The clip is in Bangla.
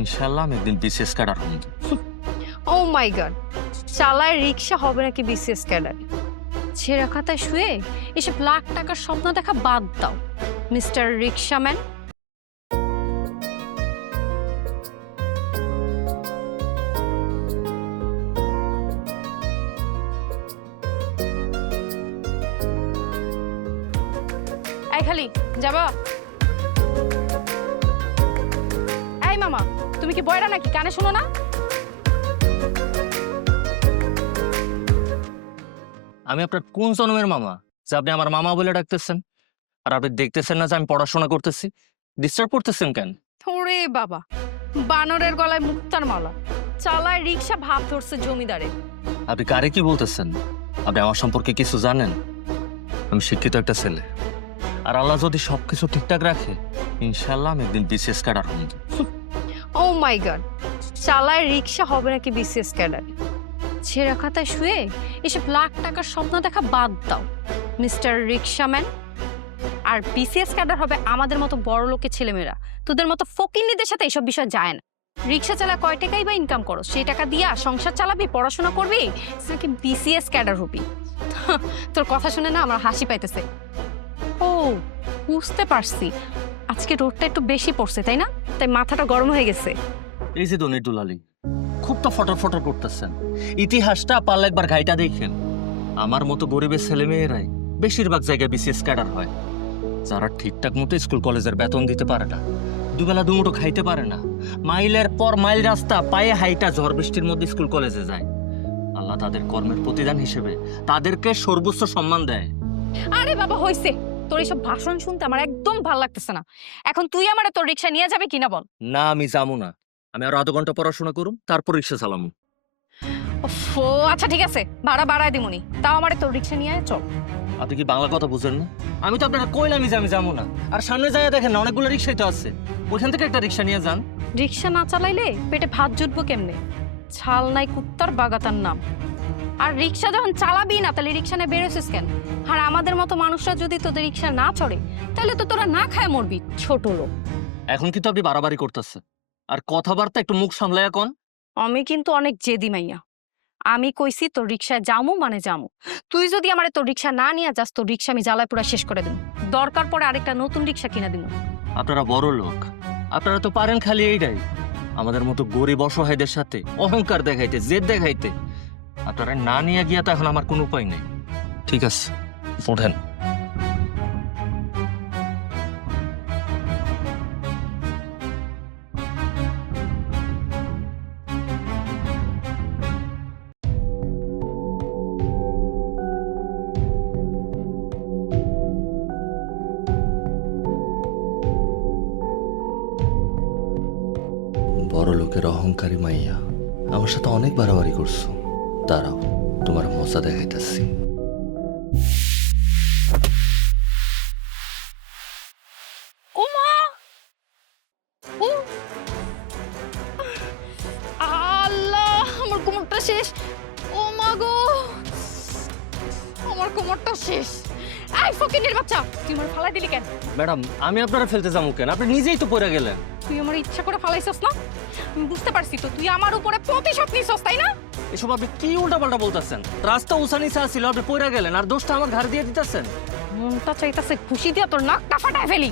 ইনশাল্লাহ আমি একদিন বিসিএস ক্যাডার হব। ও মাই গড, চালায় রিক্সা হবে নাকি বিসিএস ক্যাডার? ছেঁড়া খাতায় শুয়ে এসব লাখ টাকার স্বপ্ন দেখা বাদ দাও মিস্টার রিক্সাম্যান। এই খালি যাবা? এই মামা, তুমি কি বয়রা নাকি? কানে শোনো না? আমি আপনার কোন জন্মের মামা যে আপনি আমার মামা বলে ডাকতেছেন? আর আপনি দেখতেছেন না যে আমি পড়াশোনা করতেছি? ডিস্টার্ব করতেছেন কেন? ওরে বাবা, বানরের গলায় মুক্তার মালা, চালায় রিক্সা ভাব ধরছে জমিদারের। আপনি কারে কি বলতেছেন? আপনি আমার সম্পর্কে কিছু জানেন? আমি শিক্ষিত একটা ছেলে, আর আল্লাহ যদি সবকিছু ঠিকঠাক রাখে ইনশাল্লাহ আমি একদিন বিসিএস ক্যাডার হব। ও মাই গড, চালায় রিক্সা হবে নাকি বিসিএস ক্যাডার? ছেঁড়া খাতায় শুয়ে এসব লাখ টাকার স্বপ্ন দেখা বাদ দাও মিস্টার রিক্সাম্যান। আর বিসিএস ক্যাডার হবে আমাদের মতো বড় লোকের ছেলেমেয়েরা। তোদের মতো ফকিন্নিদের সাথে এসব বিষয় যায় না। রিক্সা চালা কয় টাকাই বা ইনকাম করো, সেই টাকা দিয়া সংসার চালাবি, পড়াশোনা করবি, নাকি বিসিএস ক্যাডার হবি? তোর কথা শুনে না আমার হাসি পাইতেছে। ও, বুঝতে পারছি, আজকে রোদটা একটু বেশি পড়ছে তাই না? তাই মাথাটা গরম হয়ে গেছে। এই যে দনির দুলালি, খুব তো ফটর ফটর করতেছেন। ইতিহাসটা পারলে একবার ঘাইটা দেখেন। আমার মতো গরিবের ছেলে মেয়েরাই বেশিরভাগ জায়গায় বিসিএস ক্যাডার হয়, যারা ঠিকঠাক মতো স্কুল কলেজের বেতন দিতে পারে না, দুবেলা দুমুঠো খাইতে পারে না, মাইলের পর মাইল রাস্তা পায়ে হাইটা ঝড় বৃষ্টির মধ্যে স্কুল কলেজে যায়। আল্লাহ তাদের কর্মের প্রতিদান হিসেবে তাদেরকে সর্বোচ্চ সম্মান দেয়। আরে বাবা হইছে, তোর এইসব ভাষণ শুনতে আমার একদম ভাল লাগতেছে না। এখন তুই আমারে তোর রিক্সা নিয়ে যাবে কিনা বল? না, আমি যাবো না। আমি আর আধা ঘন্টা পড়াশোনা করুম, তারপর রিক্সা চালামু। ও আচ্ছা ঠিক আছে, ভাড়া বাড়ায় দিমুনি, তাও আমারে তোর রিক্সা নিয়ে আয়, চল। আপনি কি বাংলা কথা বুঝেন না? আমি তো আপনারা কইলামই যে আমি যাবো না। আর সামনে যায় দেখেন না অনেকগুলো রিক্সাই তো আছে, ওইখান থেকে একটা রিক্সা নিয়ে যান। রিক্সা না চালাইলে পেটে ভাত জুটবো কেমনে? ছাল নাই কুত্তার বাগাতার নাম। আর রিক্সা যখন চালাবি না, তাহলে রিক্সা নিয়ে বেরোছিস কেন? আর আমাদের মতো মানুষরা যদি তোদের রিক্সা না চড়ে, তাহলে তো তোরা না খায় মরবি, ছোট লোক। এখন কিন্তু আপনি বাড়াবাড়ি করতেছে, আর কথাবার্তা একটু মুখ সামলাইয়া কন। আমি কিন্তু অনেক জেদি মাইয়া। আমি কইছি তোর রিক্সায় যামু মানে যামু। তুই যদি আমারে তোর রিক্সা না নিয়ে যাস, তোর রিক্সা আমি জ্বালায় পুরা শেষ করে দেব। দরকার পড়ে আরেকটা নতুন রিক্সা কিনে দিব। আপনারা বড় লোক, আপনারা তো পারেন খালি এইটাই, আমাদের মতো গরিব অসহায়দের সাথে অহংকার দেখাইতে, জেদ দেখাইতে। আপনারা না নিয়ে গিয়া তো এখন আমার কোনো উপায় নেই। ঠিক আছে, ওঠেন। বড় লোকের অহংকারী মাইয়া আমার সাথে অনেক বাড়াবাড়ি করছো, দাঁড়াও তোমার মজা দেখাইতেছি। ও মা, ও আল্লাহ, আমার কোমরটা শেষ। ও মা গো, আমার কোমরটা শেষ। এই ফকিনের বাচ্চা, তুই আমার ফালাই দিলি কেন? ম্যাডাম, আমি আপনারা ফেলতে যাবো কেন? আপনি নিজেই তো পড়ে গেলেন। তুই আমার ইচ্ছা করে ফালাইছস না? আমি বুঝতে পারছি তো, তুই আমার উপরে প্রতিশোধ নিছস তাই না? এসব আপনি কি উল্টাপাল্টা বলতেছেন? রাস্তা উসানি ছিল, আপনি পড়ে গেলেন আর দোষটা আমার ঘাড় দিয়ে দিতেছেন। মনটা চাইতাছে খুশি দিয়া তোর নাকটা ফাটায় ফেলি।